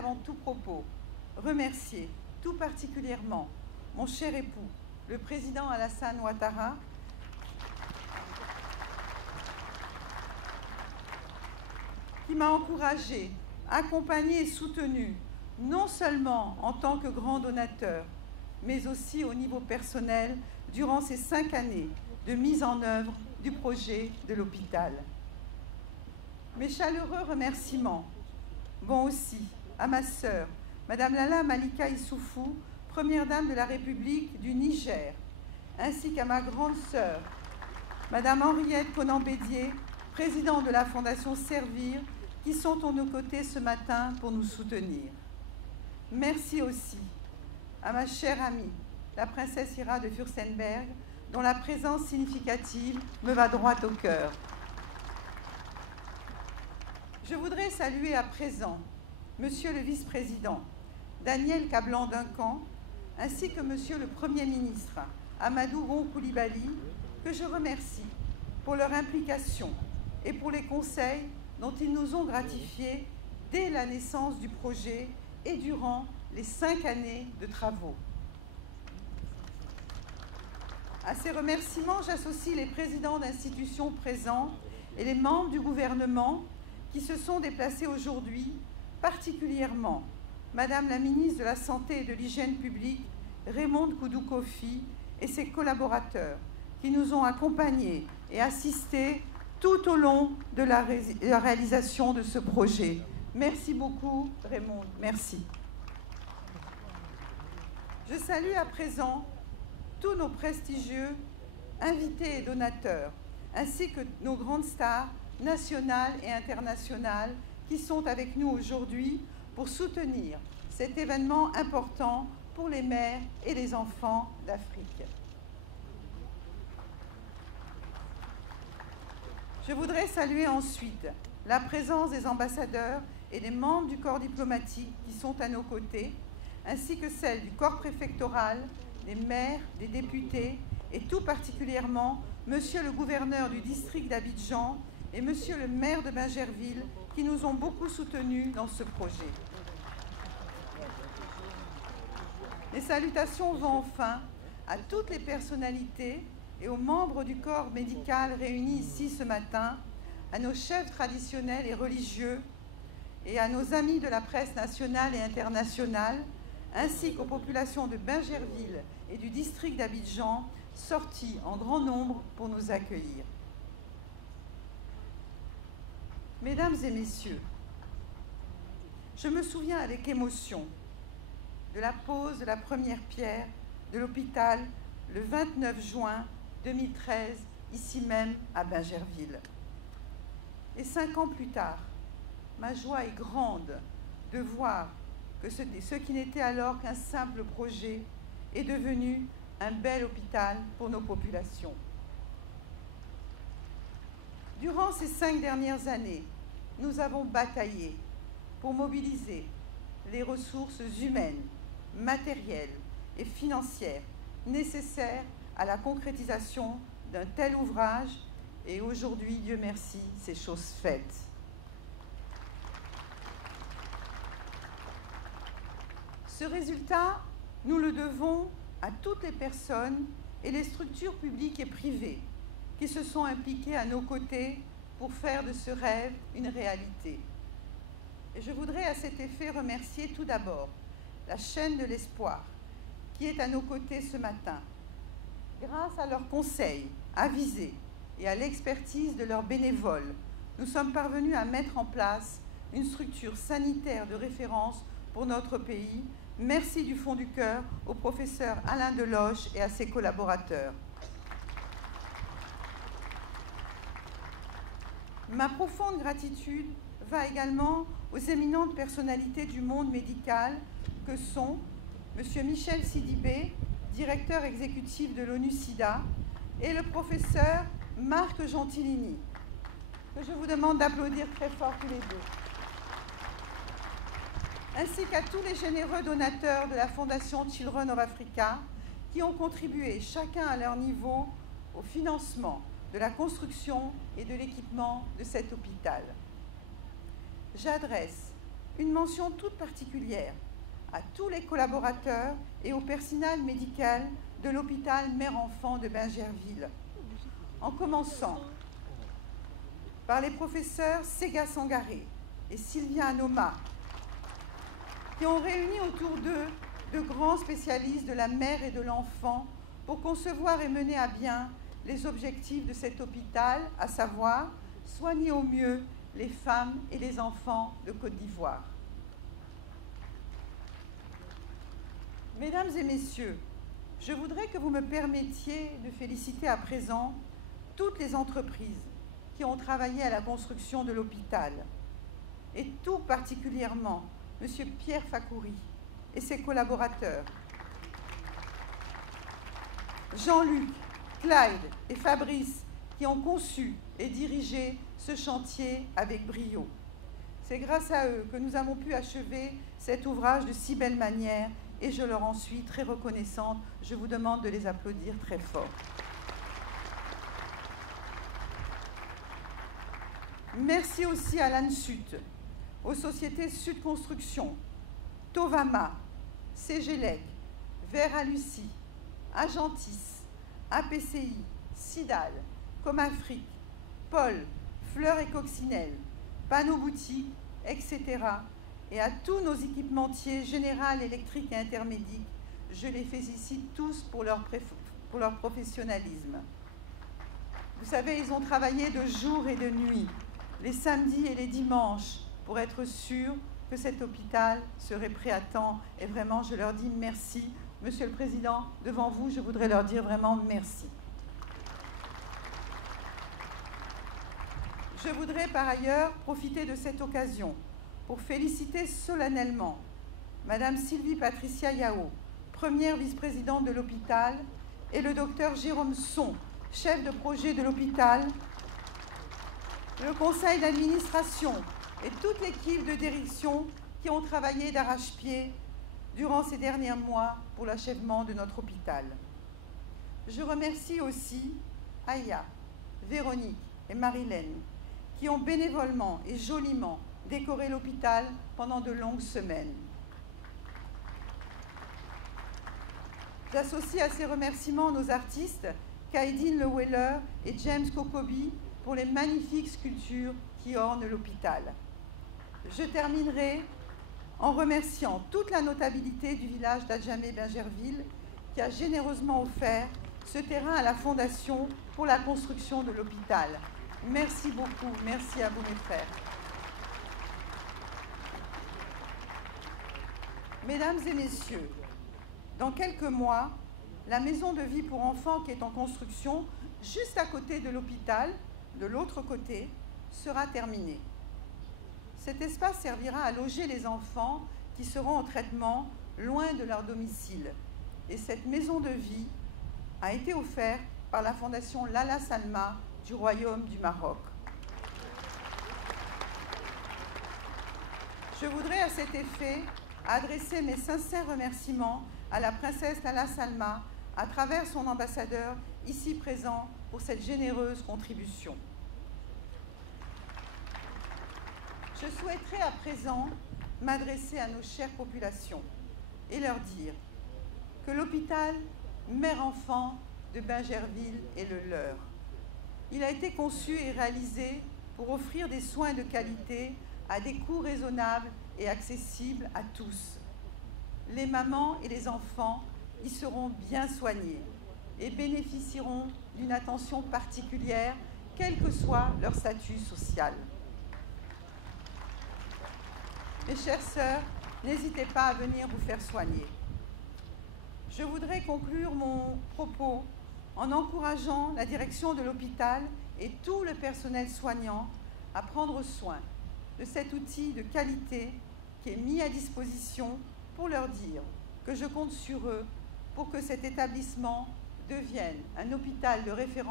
avant tout propos remercier tout particulièrement mon cher époux, le président Alassane Ouattara, qui m'a encouragé, accompagné et soutenu, non seulement en tant que grand donateur, mais aussi au niveau personnel durant ces 5 années de mise en œuvre du projet de l'hôpital. Mes chaleureux remerciements vont aussi à ma sœur, Madame Lalla Malika Issoufou, première dame de la République du Niger, ainsi qu'à ma grande sœur, Madame Henriette Conan-Bédier, présidente de la Fondation Servir, qui sont à nos côtés ce matin pour nous soutenir. Merci aussi à ma chère amie, la princesse Ira de Fürstenberg, dont la présence significative me va droit au cœur. Je voudrais saluer à présent Monsieur le vice-président Daniel Kablan-Duncan, ainsi que Monsieur le Premier ministre Amadou Gon Coulibaly, que je remercie pour leur implication et pour les conseils dont ils nous ont gratifiés dès la naissance du projet et durant les 5 années de travaux. À ces remerciements, j'associe les présidents d'institutions présents et les membres du gouvernement qui se sont déplacés aujourd'hui, particulièrement Madame la ministre de la Santé et de l'Hygiène publique, Raymonde Koudou Kofi, et ses collaborateurs qui nous ont accompagnés et assistés tout au long de la réalisation de ce projet. Merci beaucoup, Raymonde. Merci. Je salue à présent tous nos prestigieux invités et donateurs, ainsi que nos grandes stars nationales et internationales qui sont avec nous aujourd'hui pour soutenir cet événement important pour les mères et les enfants d'Afrique. Je voudrais saluer ensuite la présence des ambassadeurs et des membres du corps diplomatique qui sont à nos côtés, ainsi que celle du corps préfectoral, des maires, des députés et tout particulièrement Monsieur le gouverneur du district d'Abidjan et Monsieur le maire de Bingerville qui nous ont beaucoup soutenus dans ce projet. Les salutations vont enfin à toutes les personnalités et aux membres du corps médical réunis ici ce matin, à nos chefs traditionnels et religieux et à nos amis de la presse nationale et internationale, ainsi qu'aux populations de Bingerville et du district d'Abidjan, sortis en grand nombre pour nous accueillir. Mesdames et messieurs, je me souviens avec émotion de la pose de la première pierre de l'hôpital le 29 juin 2013, ici même à Bingerville. Et 5 ans plus tard, ma joie est grande de voir que ce qui n'était alors qu'un simple projet est devenu un bel hôpital pour nos populations. Durant ces 5 dernières années, nous avons bataillé pour mobiliser les ressources humaines, matérielles et financières nécessaires à la concrétisation d'un tel ouvrage et aujourd'hui, Dieu merci, c'est chose faite. Ce résultat, nous le devons à toutes les personnes et les structures publiques et privées qui se sont impliquées à nos côtés pour faire de ce rêve une réalité. Et je voudrais à cet effet remercier tout d'abord la chaîne de l'espoir qui est à nos côtés ce matin. Grâce à leurs conseils avisés et à l'expertise de leurs bénévoles, nous sommes parvenus à mettre en place une structure sanitaire de référence pour notre pays. Merci du fond du cœur au professeur Alain Deloche et à ses collaborateurs. Ma profonde gratitude va également aux éminentes personnalités du monde médical que sont M. Michel Sidibé, directeur exécutif de l'ONU-SIDA, et le professeur Marc Gentilini, que je vous demande d'applaudir très fort tous les deux, ainsi qu'à tous les généreux donateurs de la Fondation Children of Africa qui ont contribué chacun à leur niveau au financement de la construction et de l'équipement de cet hôpital. J'adresse Une mention toute particulière à tous les collaborateurs et au personnel médical de l'hôpital Mère-Enfant de Bingerville, en commençant par les professeurs Sega Sangaré et Sylvia Anoma, qui ont réuni autour d'eux de grands spécialistes de la mère et de l'enfant pour concevoir et mener à bien les objectifs de cet hôpital, à savoir soigner au mieux les femmes et les enfants de Côte d'Ivoire. Mesdames et messieurs, je voudrais que vous me permettiez de féliciter à présent toutes les entreprises qui ont travaillé à la construction de l'hôpital, et tout particulièrement M. Pierre Fakhouri et ses collaborateurs, Jean-Luc, Clyde et Fabrice, qui ont conçu et dirigé ce chantier avec brio. C'est grâce à eux que nous avons pu achever cet ouvrage de si belle manière et je leur en suis très reconnaissante. Je vous demande de les applaudir très fort. Merci aussi à l'ANSUT, aux sociétés Sud Construction, Tovama, Cégélec, Vera Lucie, Agentis, APCI, Sidal, Comafrique, Paul, Fleurs et Coccinelle, Panneaux Boutique, etc. et à tous nos équipementiers Général, Électrique et Intermédic, je les félicite tous pour leur professionnalisme. Vous savez, ils ont travaillé de jour et de nuit, les samedis et les dimanches, pour être sûrs que cet hôpital serait prêt à temps. Et vraiment, je leur dis merci. Monsieur le Président, devant vous, je voudrais leur dire vraiment merci. Je voudrais par ailleurs profiter de cette occasion pour féliciter solennellement Madame Sylvie Patricia Yao, première vice-présidente de l'hôpital, et le docteur Jérôme Son, chef de projet de l'hôpital, le conseil d'administration et toute l'équipe de direction qui ont travaillé d'arrache-pied durant ces derniers mois pour l'achèvement de notre hôpital. Je remercie aussi Aya, Véronique et Marilène, qui ont bénévolement et joliment décoré l'hôpital pendant de longues semaines. J'associe à ces remerciements nos artistes, Kaidine Leweller et James Kokobi, pour les magnifiques sculptures qui ornent l'hôpital. Je terminerai en remerciant toute la notabilité du village d'Adjamé-Bingerville qui a généreusement offert ce terrain à la Fondation pour la construction de l'hôpital. Merci beaucoup, merci à vous mes frères. Mesdames et messieurs, dans quelques mois, la maison de vie pour enfants qui est en construction, juste à côté de l'hôpital, de l'autre côté, sera terminée. Cet espace servira à loger les enfants qui seront en traitement loin de leur domicile. Et cette maison de vie a été offerte par la Fondation Lalla Salma du Royaume du Maroc. Je voudrais à cet effet adresser mes sincères remerciements à la princesse Lalla Salma à travers son ambassadeur ici présent pour cette généreuse contribution. Je souhaiterais à présent m'adresser à nos chères populations et leur dire que l'hôpital Mère-Enfant de Bingerville est le leur. Il a été conçu et réalisé pour offrir des soins de qualité à des coûts raisonnables et accessibles à tous. Les mamans et les enfants y seront bien soignés et bénéficieront d'une attention particulière, quel que soit leur statut social. Mes chères sœurs, n'hésitez pas à venir vous faire soigner. Je voudrais conclure mon propos en encourageant la direction de l'hôpital et tout le personnel soignant à prendre soin de cet outil de qualité qui est mis à disposition pour leur dire que je compte sur eux pour que cet établissement devienne un hôpital de référence